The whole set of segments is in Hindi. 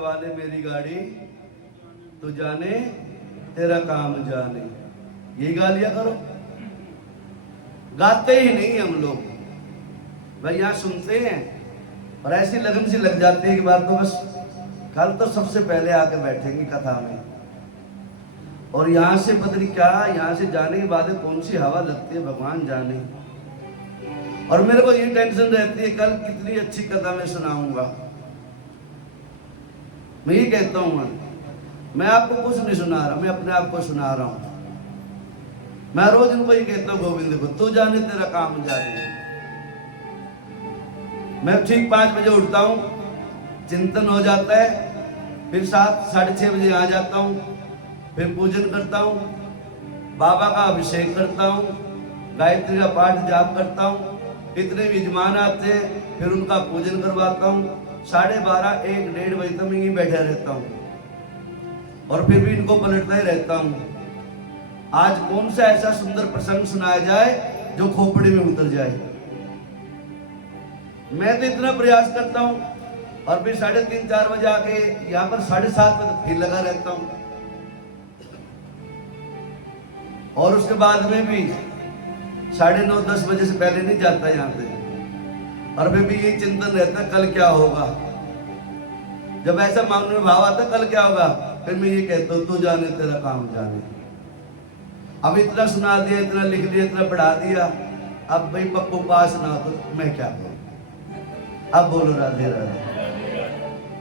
हवाले मेरी गाड़ी, तू जाने तेरा काम जाने। यही गा लिया करो। गाते ही नहीं हम लोग भाई, यहाँ सुनते हैं और ऐसी लगन सी लग जाती है कि बात तो बस कल तो सबसे पहले आके बैठेंगे कथा में, और यहाँ से पता नहीं क्या, यहाँ से जाने के बाद कौन सी हवा लगती है भगवान जाने। और मेरे को ये टेंशन रहती है कल कितनी अच्छी कथा मैं सुनाऊंगा। मैं ये कहता हूँ मैं आपको कुछ नहीं सुना रहा, मैं अपने आप को सुना रहा हूँ। मैं रोज इनको ये कहता हूँ गोविंद को, तू जाने तेरा काम जाने। मैं ठीक 5 बजे उठता हूँ, चिंतन हो जाता है, फिर 7 साढ़े 6 बजे आ जाता हूँ, फिर पूजन करता हूँ, बाबा का अभिषेक करता हूँ, गायत्री का पाठ जाप करता हूँ। इतने विजमान आते हैं, फिर उनका पूजन करवाता हूँ। 12:30 1 डेढ़ बजे तक मैं यहीं बैठा रहता हूँ और फिर भी इनको पलटता ही रहता हूँ। आज कौन सा ऐसा सुंदर प्रसंग सुनाया जाए जो खोपड़ी में उतर जाए। मैं तो इतना प्रयास करता हूँ और फिर 3:30 4 बजे आके यहाँ पर 7:30 बजे फिर लगा रहता हूँ, और उसके बाद में भी 9:30 10 बजे से पहले नहीं जाता यहाँ पे। और फिर भी यही चिंतन रहता है कल क्या होगा। जब ऐसा मन में भाव आता कल क्या होगा, फिर मैं ये कहता हूँ तू जाने तेरा काम जाने। अब इतना सुना दिया, इतना लिख दिया, इतना पढ़ा दिया, अब भाई पप्पू पास ना तो मैं क्या करूं। अब बोलो राधे राधे।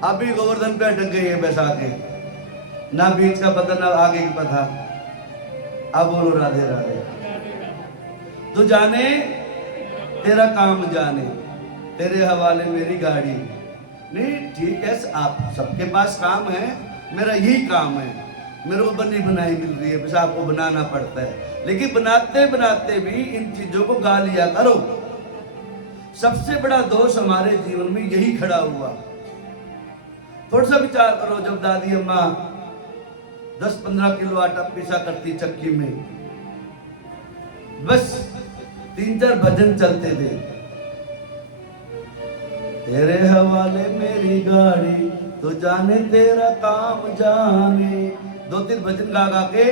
अभी गोवर्धन पे अटक गई है बैसा के, ना बीच का पता ना आगे की पता। अब बोलो राधे राधे। तू जाने तेरा काम जाने, तेरे हवाले मेरी गाड़ी। नहीं ठीक है, आप सबके पास काम है, मेरा यही काम है। मेरे को बनी बनाई मिल रही है, बस आपको बनाना पड़ता है। लेकिन बनाते बनाते भी इन चीजों को गा लिया करो। सबसे बड़ा दोष हमारे जीवन में यही खड़ा हुआ। थोड़ा सा विचार करो, जब दादी अम्मा 10-15 किलो आटा पीसा करती चक्की में, बस 3-4 भजन चलते थे। तेरे हवाले मेरी गाड़ी, तो जाने तेरा काम जाने। 2-3 भजन गा गा के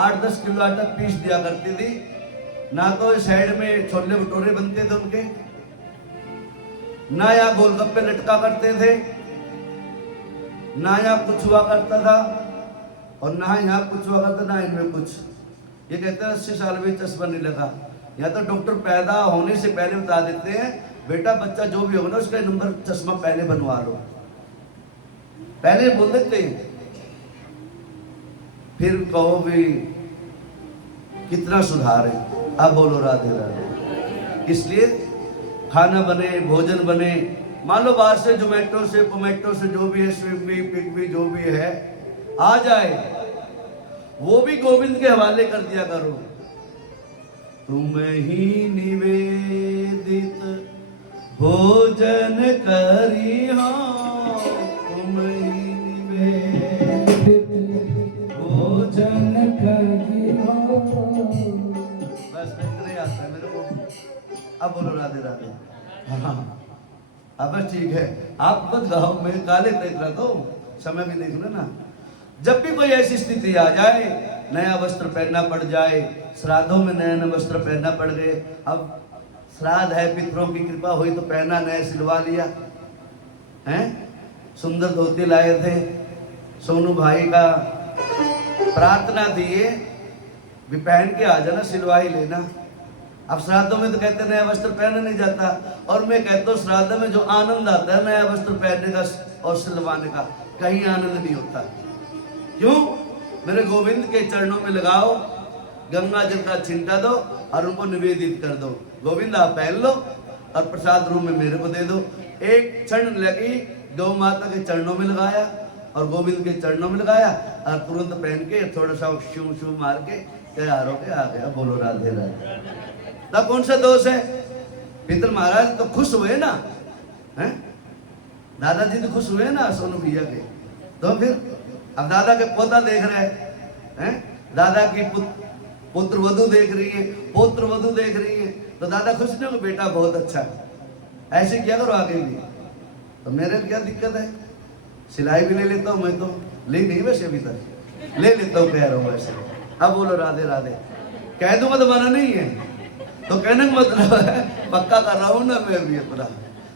8-10 किलो आटा पीस दिया करती थी। ना तो साइड में छोले भटूरे बनते थे उनके, ना यहाँ गोलगप्पे लटका करते थे, ना यहाँ कुछ हुआ करता था, और ना यहाँ कुछ हुआ करता, ना इनमें कुछ। ये कहते हैं 80 साल में चश्मा नहीं लगा। या तो डॉक्टर पैदा होने से पहले बता देते हैं, बेटा बच्चा जो भी होगा ना उसका नंबर चश्मा पहले बनवा लो, पहले बोल देते हैं। फिर कहो भी कितना सुधार है। अब बोलो राधे राधे। इसलिए खाना बने, भोजन बने, मान लो बाहर से जोमेटो से पोमेटो से जो भी है, स्विगी पिग्गी जो भी है आ जाए, वो भी गोविंद के हवाले कर दिया करो। तुम्हें ही निवेदित भोजन करी हो, तुम्हें ही निवेदित भोजन करी हो। बस इतना आता है मेरे को। अब बोलो राधे राधे। हाँ अब बस ठीक है, आप मत गाओ, मैं काले देख रहा तो समय भी देख लो ना। जब भी कोई ऐसी स्थिति आ जाए, नया वस्त्र पहनना पड़ जाए, श्राद्धों में नए नए वस्त्र पहनना पड़ गए। अब श्राद्ध है, पितरों की कृपा हुई तो पहना, नया सिलवा लिया हैं। सुंदर धोती लाए थे, सोनू भाई का प्रार्थना थी ये भी पहन के आ जाना, सिलवा ही लेना। अब श्राद्धों में तो कहते नया वस्त्र पहना नहीं जाता, और मैं कहता हूँ श्राद्ध में जो आनंद आता है नया वस्त्र पहनने का और सिलवाने का, कहीं आनंद नहीं होता। क्यों? मेरे गोविंद के चरणों में लगाओ, गंगा जल का छिंटा दो और उनको निवेदित कर दो। गोविंद आप पहन लो और प्रसाद रूप में मेरे को दे दो। एक क्षण लगी, गौ माता के चरणों में लगाया और गोविंद के चरणों में लगाया, और तुरंत पहन के थोड़ा सा शू शू मार के तैयार होके आ गया। बोलो राधे राधे। तब कौन सा दोष है? पितर महाराज तो खुश हुए ना, हैं? दादाजी तो खुश हुए ना सोनू भैया के। तो फिर अब दादा के पोता देख रहे हैं, दादा की पुत्र वधु देख रही है, पुत्र वधु देख रही है, तो दादा खुश नहीं हो, बेटा बहुत अच्छा, ऐसे क्या करो आगे भी। तो मेरे क्या दिक्कत है? सिलाई भी ले लेता हूँ मैं, तो ले नहीं वैसे अभी तक, ले लेता हूँ कह रहा हूँ वैसे। अब बोलो राधे राधे, कह दूंगा तो मना नहीं है, तो कहने का मतलब है पक्का कर रहा हूँ ना मैं भी अपना।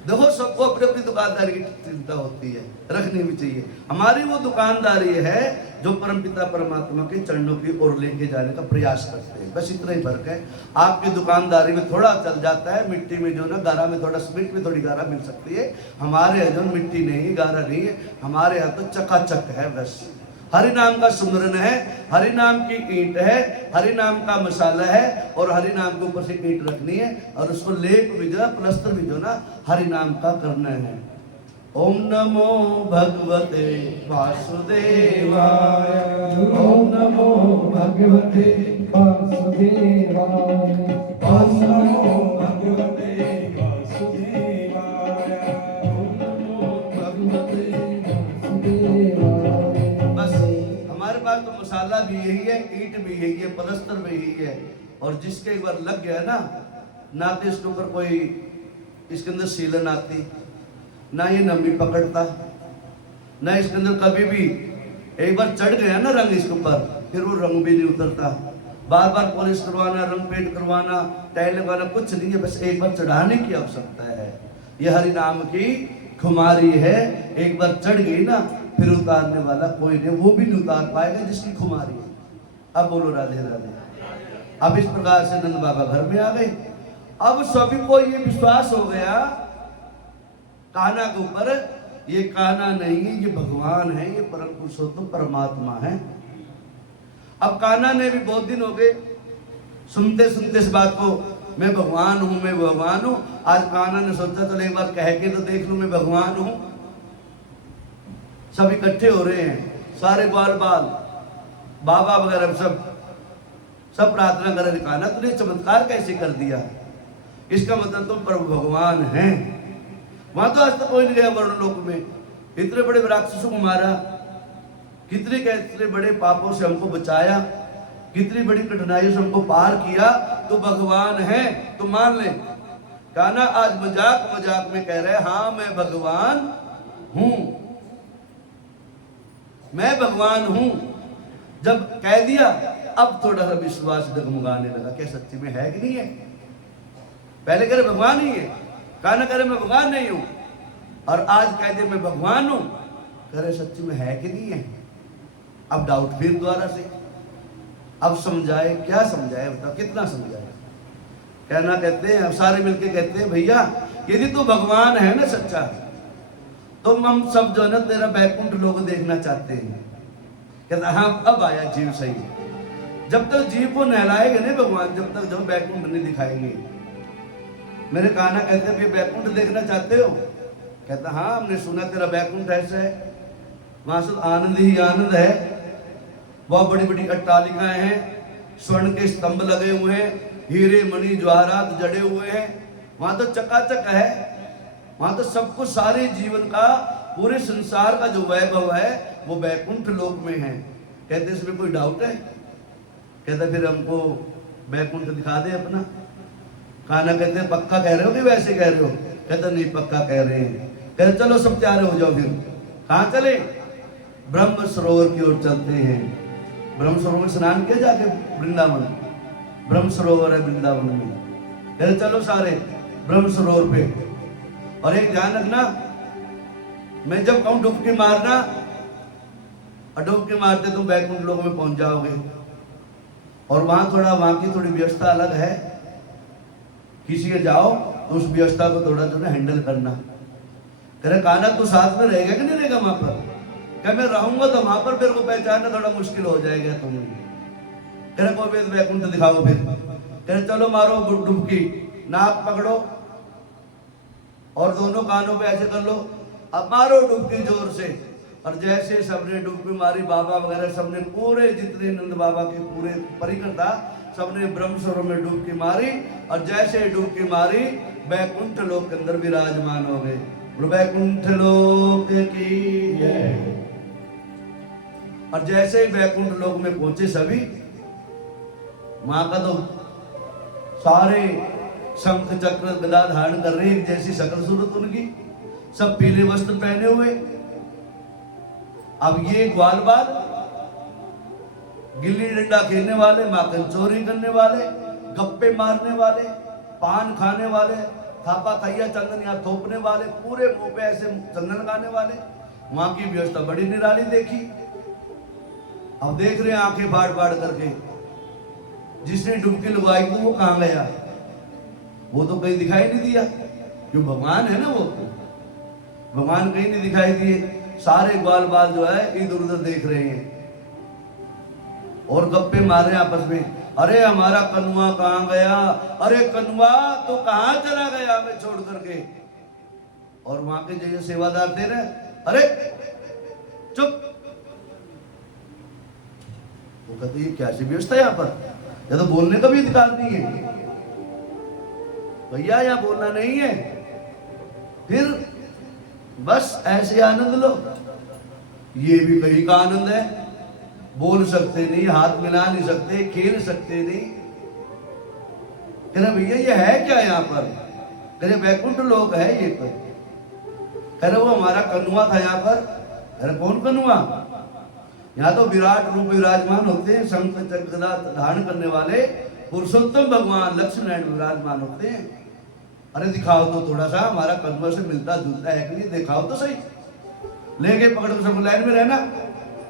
देखो सबको अपनी अपनी दुकानदारी की चिंता होती है, रखनी भी चाहिए। हमारी वो दुकानदारी है जो परमपिता परमात्मा के चरणों की ओर लेके जाने का प्रयास करते हैं, बस इतना ही फर्क है। आपकी दुकानदारी में थोड़ा चल जाता है, मिट्टी में जो ना गारा में थोड़ा, सीमेंट में थोड़ी गारा मिल सकती है, हमारे यहाँ जो मिट्टी नहीं गारा नहीं है, हमारे यहाँ तो चकाचक है बस। हरि नाम का सुमरन है, हरि नाम की ईंट है, हरि नाम का मसाला है, और हरि नाम के ऊपर से ईंट रखनी है, और उसको लेप भी जो प्लस्तर भी जो ना हरि नाम का करना है। ओम नमो भगवते वासुदेवाय, ओम नमो भगवते वासुदेवाय, ओम नमो भगवते वासुदेवाय, ओम नमो भगवते वासुदेवाय। हमारे पास तो मसाला भी यही है, ईंट भी यही है, पलस्तर भी यही है, और जिसके एक बार लग गया ना तो इसके ऊपर कोई, इसके अंदर सीलन आती ना, ये नमी पकड़ता ना, इसके अंदर कभी भी एक बार चढ़ गया ना रंग इसके ऊपर, फिर वो रंग भी नहीं उतरता। बार बार पॉलिश करवाना, रंग पेंट करवाना, टाइल लगाना कुछ नहीं है, बस एक बार चढ़ाने की आवश्यकता है। ये हरि नाम की खुमारी है, एक बार चढ़ गई ना फिर उतारने वाला कोई नहीं, वो भी नहीं उतार पाएगा जिसकी खुमारी है। अब बोलो राधे राधे। अब इस प्रकार से नंद बाबा घर में आ गए। अब सभी को ये विश्वास हो गया कान्हा के ऊपर, ये कान्हा नहीं है, ये भगवान है, ये परम पुरुषोत्तम परमात्मा है। अब कान्हा ने भी बहुत दिन हो गए सुनते सुनते इस बात को, मैं भगवान हूं, मैं भगवान हूं। आज कान्हा ने सोचा चलो एक बार कह के तो देख लूं मैं भगवान हूं। सब इकट्ठे हो रहे हैं, सारे ग्वाल बाल बाबा वगैरह सब प्रार्थना कर रहे, कान्हा तूने चमत्कार कैसे कर दिया, इसका मतलब तुम प्रभु भगवान हैं। वहां तो आज तक कोई नहीं गया वर्ण लोक में, इतने बड़े राक्षसों को मारा, कितने बड़े पापों से हमको बचाया, कितनी बड़ी कठिनाइयों से हमको पार किया, तो भगवान है तो मान ले। कान्हा आज मजाक मजाक में कह रहे हाँ मैं भगवान हूं, मैं भगवान हूं। जब कह दिया अब थोड़ा सा विश्वास डगमगाने लगा, क्या सच्ची में है कि नहीं है। पहले कह रहे भगवान ही है, कान्हा कह रहे मैं भगवान नहीं हूं, और आज कह दे मैं भगवान हूं, कह रहे सच्ची में है कि नहीं है। अब डाउट फिर दोबारा से, अब समझाए, क्या समझाए बताओ, कितना समझाए। कहना कहते हैं, अब सारे मिलके कहते हैं भैया यदि तू भगवान है ना सच्चा, तो हम सब जो है ना तेरा बैकुंठ लोग देखना चाहते हैं। कहता हाँ अब आया जीव सही, जब तक जीव को नहलाएंगे नहीं भगवान, जब तक जो बैकुंठ नहीं दिखाएंगे। मेरे कान्हा कहते हैं बैकुंठ देखना चाहते हो, कहता हाँ हमने सुना तेरा बैकुंठ ऐसा है, वहां से आनंद ही आनंद है, बहुत बड़ी बड़ी अट्टालिकाएं हैं, स्वर्ण के स्तंभ लगे हुए हैं, हीरे मणि जवाहरात जड़े हुए हैं, वहां तो चकाचक है, वहां तो सब कुछ सारे जीवन का पूरे संसार का जो वैभव है वो बैकुंठ लोक में है। कहते इसमें कोई डाउट है, कहता फिर हमको बैकुंठ दिखा दे अपना। कान्हा कहते हैं पक्का कह रहे हो कि वैसे कह रहे हो, कहता नहीं पक्का कह रहे हैं। कहते चलो सब तैयार हो जाओ, फिर कहाँ चले, ब्रह्म सरोवर की ओर चलते हैं। ब्रह्म सरोवर में स्नान किया जाके वृंदावन, ब्रह्म सरोवर है वृंदावन में। कहते चलो सारे ब्रह्म सरोवर पे, और एक ध्यान रखना, मैं जब कहूं डुबकी मारना, और डुबकी मारते तुम बैकुंठ लोक में पहुंच जाओगे। और वहां की थोड़ी व्यवस्था अलग है, किसी के जाओ तो उस व्यवस्था को थोड़ा जो है हैंडल करना। कह रहे कान्हा तू साथ में रहेगा कि नहीं रहेगा वहां पर, क्या मैं रहूंगा तो वहां पर मेरे को पहचानना थोड़ा मुश्किल हो जाएगा तुम्हें। कह रहे को बैकुंठ दिखाओ, फिर कह रहे चलो मारो डुबकी, नाक पकड़ो और दोनों कानों पे ऐसे कर लो, अब मारो डुबकी जोर से। और जैसे सबने डुबकी मारी, बाबा वगैरह सबने, पूरे जितने नंद बाबा के पूरे परिकर था सबने ब्रह्म सरोवर में डुबकी मारी, और जैसे डुबकी मारी बैकुंठ लोक के अंदर विराजमान हो गए। बैकुंठ लोक की जय। और जैसे ही बैकुंठ लोक में पहुंचे सभी, मां का तो सारे शंख चक्र गदा धारण कर रहे, एक जैसी सकल सूरत उनकी, सब पीले वस्त्र पहने हुए, अब ये ग्वाल बाल, गिल्ली डंडा खेलने वाले, माखन चोरी करने वाले, गप्पे मारने वाले, पान खाने वाले, थापा थैया चंदन यहाँ थोपने वाले, पूरे मुंह पे ऐसे चंदन लगाने वाले, वहां की व्यवस्था बड़ी निराली देखी। अब देख रहे हैं आंखें फाड़ फाड़ करके, जिसने डुबकी लगवाई तो वो कहां गया? वो तो कहीं दिखाई नहीं दिया, क्यों भगवान है ना, वो भगवान कहीं नहीं दिखाई दिए। सारे ग्वाल बाल जो है इधर उधर देख रहे हैं और गप्पे मार रहे हैं आपस में। अरे हमारा कनुआ कहां गया? अरे कनुआ तो कहां चला गया हमें छोड़ करके? और वहां के जो सेवादार थे ना, अरे चुप। वो कहते ये क्या सी व्यवस्था है यहाँ पर? या तो बोलने का भी अधिकार नहीं है भैया, यहाँ बोलना नहीं है। फिर बस ऐसे आनंद लो। ये भी कहीं का आनंद है, बोल सकते नहीं, हाथ मिला नहीं सकते, खेल सकते नहीं। कह रहे भैया ये है क्या यहाँ पर? कह रहे वैकुंठ लोक है ये पर। कह रहे वो हमारा कनुआ था यहाँ पर। अरे कौन कनुआ? यहाँ तो विराट रूप विराजमान होते हैं, शंख चक्र धारण करने वाले पुरुषोत्तम भगवान लक्ष्मण विराजमान होते हैं। अरे दिखाओ तो थोड़ा सा, हमारा कनुआ से मिलता जुलता है कि नहीं, दिखाओ तो सही। लेके पकड़ को सब लाइन में रहना,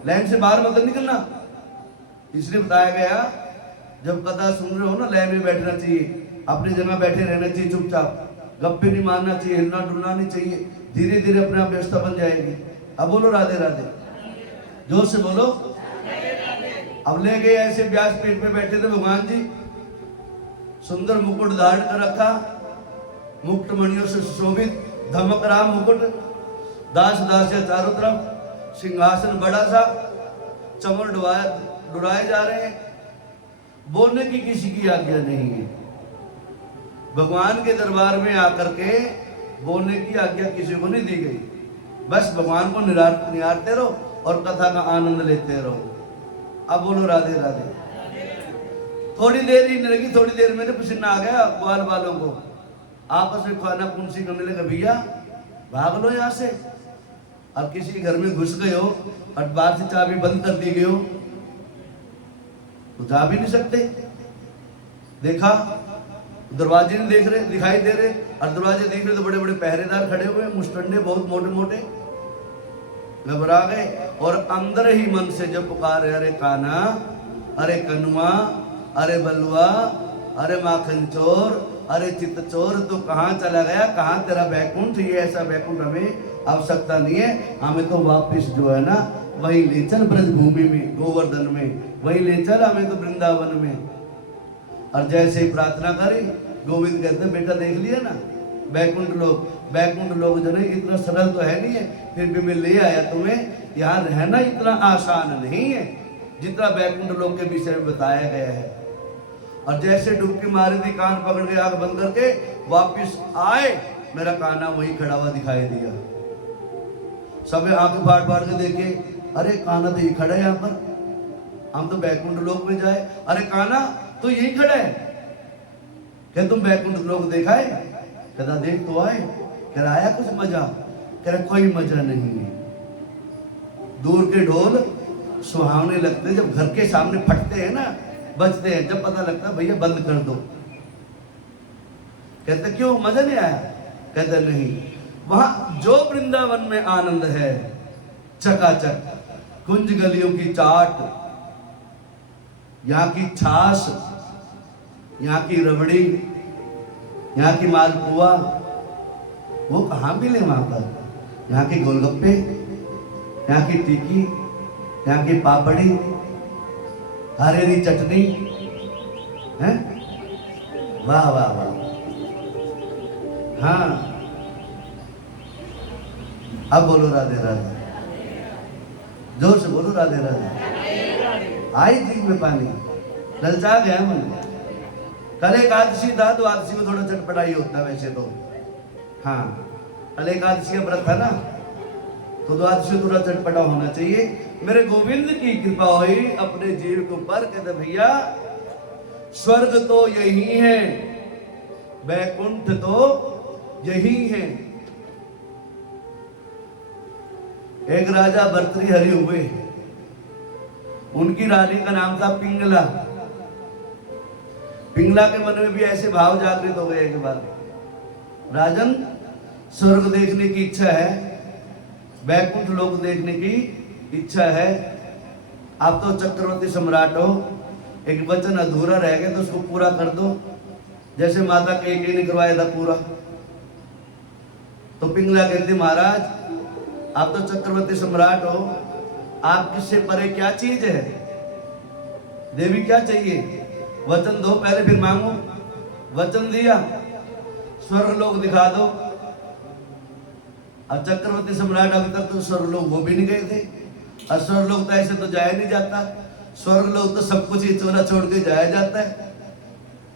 लाइन से बाहर मत निकलना। इसलिए बताया गया जब कथा सुन रहे हो ना, लाइन में बैठना चाहिए, अपनी जगह बैठे रहना चाहिए चुपचाप, गप्पे नहीं मारना चाहिए, हिलना डुलना नहीं चाहिए। धीरे धीरे अपने आप व्यवस्था बन जाएगी। अब बोलो राधे राधे, जोर से बोलो। अब ले गए ऐसे व्यासपीठ पे बैठे थे भगवान जी, सुंदर मुकुट धारण कर रखा, मुक्त मणियों से सुशोभित धमक रहा मुकुट, दास दासिया चारों तरफ, सिंहासन बड़ा सा, चमर डुराए जा रहे हैं। बोलने की किसी की आज्ञा नहीं है। भगवान के दरबार में आकर के बोलने की आज्ञा किसी को नहीं दी गई। बस भगवान को निहारते रहो और कथा का आनंद लेते रहो। अब बोलो राधे राधे। थोड़ी देर ही नहीं लगी, थोड़ी देर में पसीना आ गया ग्वाल वालों को, आपस में खाना पुंसी करने लगे। भैया भाग लो यहाँ से। अब किसी घर में घुस गए हो और बाहर से चाबी बंद कर दी गई हो तो जा भी नहीं सकते। देखा दरवाजे नहीं देख रहे, दिखाई दे रहे, और दरवाजे देख रहे तो बड़े बड़े पहरेदार खड़े हुए, मुस्टंडे बहुत मोटे मोटे। घबरा गए और अंदर ही मन से जब पुकारे, अरे कान्हा, अरे कनुआ, अरे बलुआ, अरे माखन चोर, अरे चित्त चोर, तो कहाँ चला गया? कहाँ तेरा बैकुंठ? ये ऐसा बैकुंठ हमें आवश्यकता नहीं है, हमें तो वापिस जो है ना वही ले चल ब्रज भूमि में, गोवर्धन में, वही ले चल हमें तो वृंदावन में। और जैसे ही प्रार्थना करी, गोविंद कहते बेटा देख लिया ना बैकुंठ लोग। बैकुंठ लोग जो नहीं इतना सरल तो है नहीं है, फिर भी मैं ले आया तुम्हें। यहाँ रहना इतना आसान नहीं है जितना बैकुंठ लोग के विषय में बताया गया है। और जैसे डुबकी मारी थी, कान पकड़ के आंख बंद करके वापिस आए, मेरा कान्हा वही खड़ा हुआ दिखाई दिया। सब आंख फाड़ फाड़ के देखे, अरे कान्हा तो ये खड़ा है यहाँ पर, हम तो बैकुंठ लोक में जाए। अरे कान्हा तो यही खड़ा है, क्या तुम बैकुंठ लोक देखा है? कहता देख तो आए। कह रहा आया कुछ मजा? कह रहा कोई मजा नहीं है। दूर के ढोल सुहावने लगते जब घर के सामने फटते हैं ना, बजते हैं, जब पता लगता भैया बंद कर दो। कहते क्यों, मजा नहीं आया? कहते नहीं, वहां जो वृंदावन में आनंद है, चकाचक कुंज गलियों की चाट, यहाँ की छाछ, यहाँ की रबड़ी, यहाँ की मालपुआ, वो कहाँ मिले वहां पर? यहाँ के गोलगप्पे, यहाँ की टिक्की, यहाँ की पापड़ी, हरी चटनी है। वाह वाह वाह। हाँ अब बोलो राधे राधे, जोर से बोलो राधे राधे। आई जीभ में पानी, ललचा गया मन। कल एकादशी था, तो एकादशी में थोड़ा चटपटाई होता है वैसे तो। हाँ कल एकादशी का व्रत था ना, तो द्वादशी थोड़ा चटपटा होना चाहिए। मेरे गोविंद की कृपा हुई अपने जीव के ऊपर। कहते भैया स्वर्ग तो यही है, बैकुंठ तो यही है। एक राजा भर्तृहरि हुए, उनकी रानी का नाम था पिंगला। पिंगला के मन में भी ऐसे भाव जागृत हो गए कि बाद राजन, स्वर्ग देखने की इच्छा है, वैकुंठ लोक देखने की इच्छा है, आप तो चक्रवर्ती सम्राट हो, एक वचन अधूरा रह गया तो उसको पूरा कर दो, जैसे माता कैकेयी ने करवाया था पूरा। तो पिंगला कहती, महाराज आप तो चक्रवर्ती सम्राट हो, आप किससे परे क्या चीज है, देवी क्या चाहिए, वचन दो पहले फिर मांगो। वचन दिया, स्वर्ग लोक दिखा दो। अब चक्रवर्ती सम्राट अभी तक तो स्वर्ग लोक वो भी नहीं गए थे, और स्वर्ग लोक तो ऐसे तो जाया नहीं जाता, स्वर्ग लोक तो सब कुछ ही चोरा छोड़ के जाया जाता है,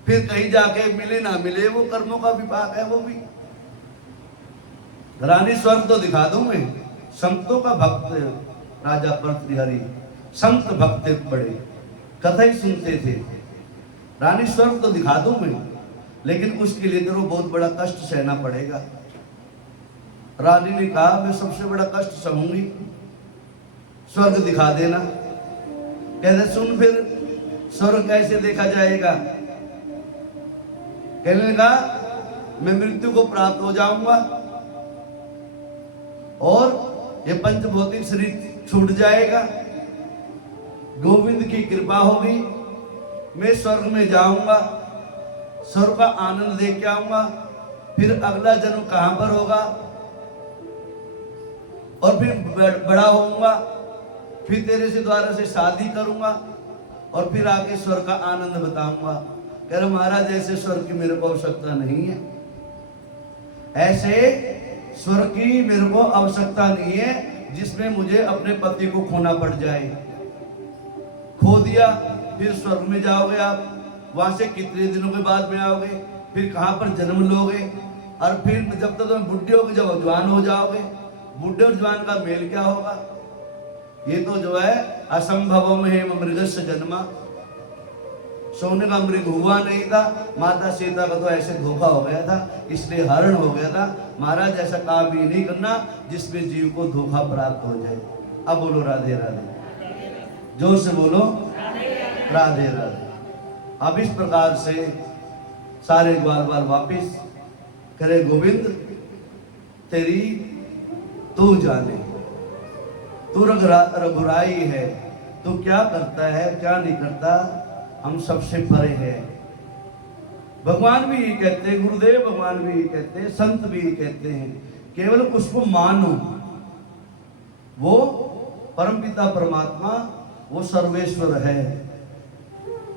फिर कहीं जाके मिले ना मिले वो कर्मों का विपाक है वो भी। रानी स्वर्ग तो दिखा दूं मैं, संतों का भक्त राजा भर्तृहरि, संत भक्त बड़े, कथा ही सुनते थे। रानी स्वर्ग तो दिखा दूं मैं, लेकिन उसके लिए तेरे को बहुत बड़ा कष्ट सहना पड़ेगा। रानी ने कहा, मैं सबसे बड़ा कष्ट सहूंगी, स्वर्ग दिखा देना। कहते, सुन फिर स्वर्ग कैसे देखा जाएगा। कहने लगा, मैं मृत्यु को प्राप्त हो जाऊंगा और ये पंचभौतिक शरीर छूट जाएगा, गोविंद की कृपा होगी, मैं स्वर्ग में जाऊंगा, स्वर्ग का आनंद देख के आऊंगा, फिर अगला जन्म कहां पर होगा, और फिर बड़ा होऊंगा, फिर तेरे से द्वारा से शादी करूंगा, और फिर आके स्वर्ग का आनंद बताऊंगा। कह रहे, महाराज ऐसे स्वर्ग की मेरे को आवश्यकता नहीं है, ऐसे स्वर्ग की मेरे को आवश्यकता नहीं है जिसमें मुझे अपने पति को खोना पड़ जाए। खो दिया फिर स्वर्ग में जाओगे आप, वहां से कितने दिनों के बाद में आओगे, फिर कहां पर जन्म लोगे, और फिर जब तक तुम बुढ़े होगे, जब जवान हो जाओगे, बुढ़े और जवान का मेल क्या होगा। ये तो जो है असंभव में मृगस्य जन्मा, सोने का मृग हुआ नहीं था, माता सीता का तो ऐसे धोखा हो गया था, इसलिए हरण हो गया था। महाराज ऐसा काम भी नहीं करना जिसमें जीव को धोखा प्राप्त हो जाए। अब बोलो राधे राधे, जोर से बोलो राधे राधे। अब इस प्रकार से सारे ग्वाल बाल वापिस करे, गोविंद तेरी तू जाने, तू रघुराई है, तू क्या करता है क्या नहीं करता, हम सबसे परे हैं। भगवान भी ये कहते हैं, गुरुदेव भगवान भी ये कहते हैं, संत भी ये कहते हैं, केवल उसको मानो, वो परमपिता परमात्मा, वो सर्वेश्वर है,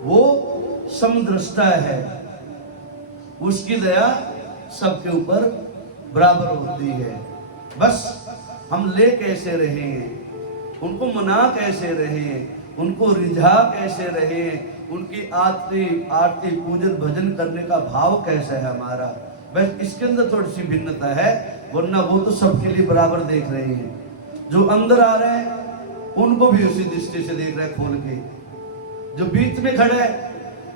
वो समदृष्टा है, उसकी दया सबके ऊपर बराबर होती है। बस हम ले कैसे रहे, उनको मना कैसे रहे, उनको रिझा कैसे रहे, उनकी आरती पूजन भजन करने का भाव कैसा है हमारा, बस इसके अंदर थोड़ी सी भिन्नता है, वरना वो तो सबके लिए बराबर देख रहे हैं। जो अंदर आ रहे हैं उनको भी उसी दृष्टि से देख रहे हैं खोल के, जो बीच में खड़े हैं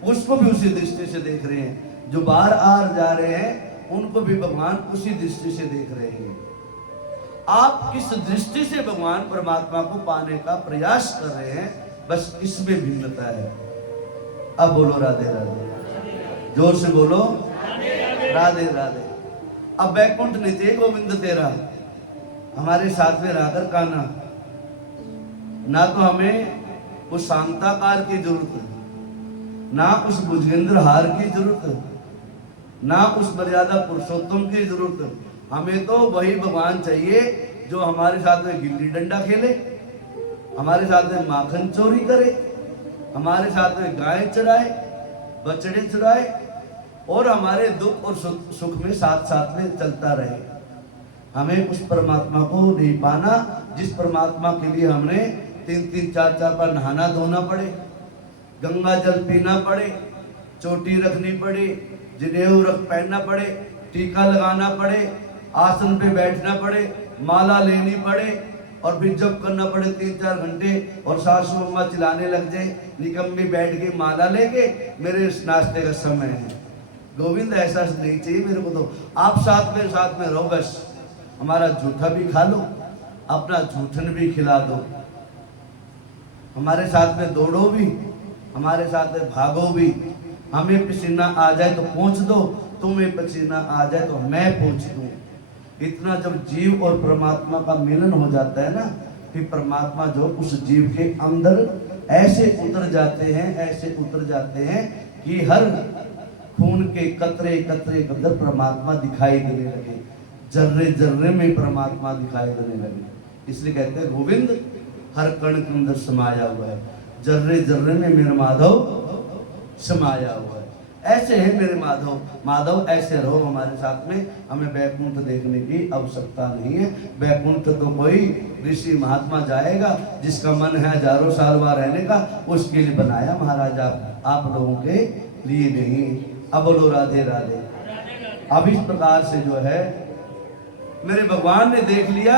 उसको भी उसी दृष्टि से देख रहे हैं, जो बाहर आ जा रहे हैं उनको भी भगवान उसी दृष्टि से देख रहे हैं। आप किस दृष्टि से भगवान परमात्मा को पाने का प्रयास कर रहे हैं, बस इसमें भिन्नता है। अब बोलो राधे राधे, जोर से बोलो राधे राधे। अब बैकुंठ नित्य गोविंद तेरा, हमारे साथ में रहकर कान्हा, ना तो हमें उस शांताकार की जरूरत, ना उस भुजगेंद्र हार की जरूरत, ना उस मर्यादा पुरुषोत्तम की जरूरत, हमें तो वही भगवान चाहिए जो हमारे साथ में गिल्ली डंडा खेले, हमारे साथ में माखन चोरी करे, हमारे साथ में गाय चराए, बछड़े चुराए, और हमारे दुख और सुख में साथ साथ में चलता रहे। हमें उस परमात्मा को नहीं पाना जिस परमात्मा के लिए हमने 3-3 4-4 बार नहाना धोना पड़े, गंगा जल पीना पड़े, चोटी रखनी पड़े, जनेऊ रख पहनना पड़े, टीका लगाना पड़े, आसन पे बैठना पड़े, माला लेनी पड़े, और फिर जब करना पड़े 3-4 घंटे, और सासू अम्मा चिल्लाने लग जाए, निकम्मी बैठ के माला लेके, मेरे नाश्ते का समय है। गोविंद ऐसा नहीं चाहिए मेरे को, तो आप साथ में रहो, बस हमारा जूठा भी खा लो, अपना जूठन भी खिला दो, हमारे साथ में दौड़ो भी, हमारे साथ में भागो भी। हमें पसीना आ जाए तो पोंछ दो, तुम्हें पसीना आ जाए तो मैं पोंछ दूं। इतना जब जीव और परमात्मा का मिलन हो जाता है ना, फिर परमात्मा जो उस जीव के अंदर ऐसे उतर जाते हैं, ऐसे उतर जाते हैं कि हर खून के कतरे कतरे के अंदर परमात्मा दिखाई देने लगे, जर्रे जर्रे में परमात्मा दिखाई देने लगे। इसलिए कहते हैं गोविंद हर कण के अंदर समाया हुआ है, जर्रे जर्रे में मेरा माधव समाया हुआ है। ऐसे है मेरे माधव, माधव ऐसे रहो हमारे साथ में, हमें बैकुंठ देखने की आवश्यकता नहीं है। बैकुंठ तो कोई ऋषि महात्मा जाएगा जिसका मन है हजारों साल वहां रहने का, उसके लिए बनाया महाराज, आप लोगों के लिए नहीं। अब बोलो राधे राधे। अब इस प्रकार से जो है मेरे भगवान ने देख लिया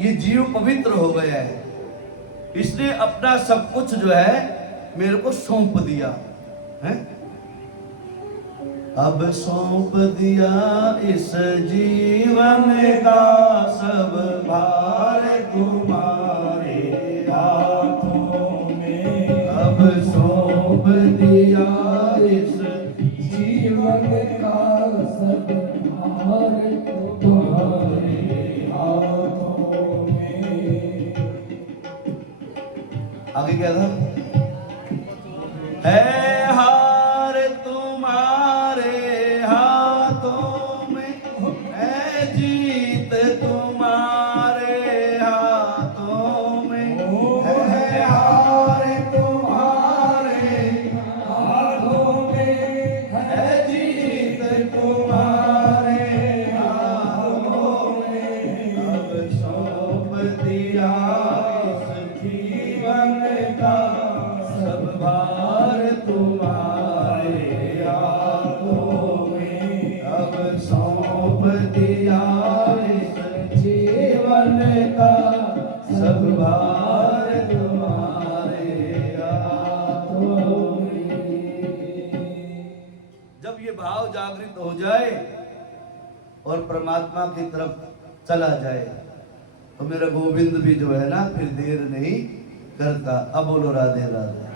ये जीव पवित्र हो गया है, इसलिए अपना सब कुछ जो है मेरे को सौंप दिया है। अब सौंप दिया इस जीवन का सब भार तुम्हारे हाथों में। अब सौंप दिया इस जीवन का सब भार तुम्हारे हाथों में। आगे क्या था? है हार तुम्हारे हाथों में, है जीत तुम्हारे हाथों में, है हार तुम्हारे हाथों में, है जीत तुम्हारे हाथों में। अब सौंप दिया इस जीवन का सब भार तुम्हारे हाथों में। अब सौंप दिया इस जीवन का सब भार तुम्हारे हाथों में। जब ये भाव जागृत हो जाए और परमात्मा की तरफ चला जाए तो मेरा गोविंद भी जो है ना फिर देर नहीं करता। अब बोलो राधे राधे।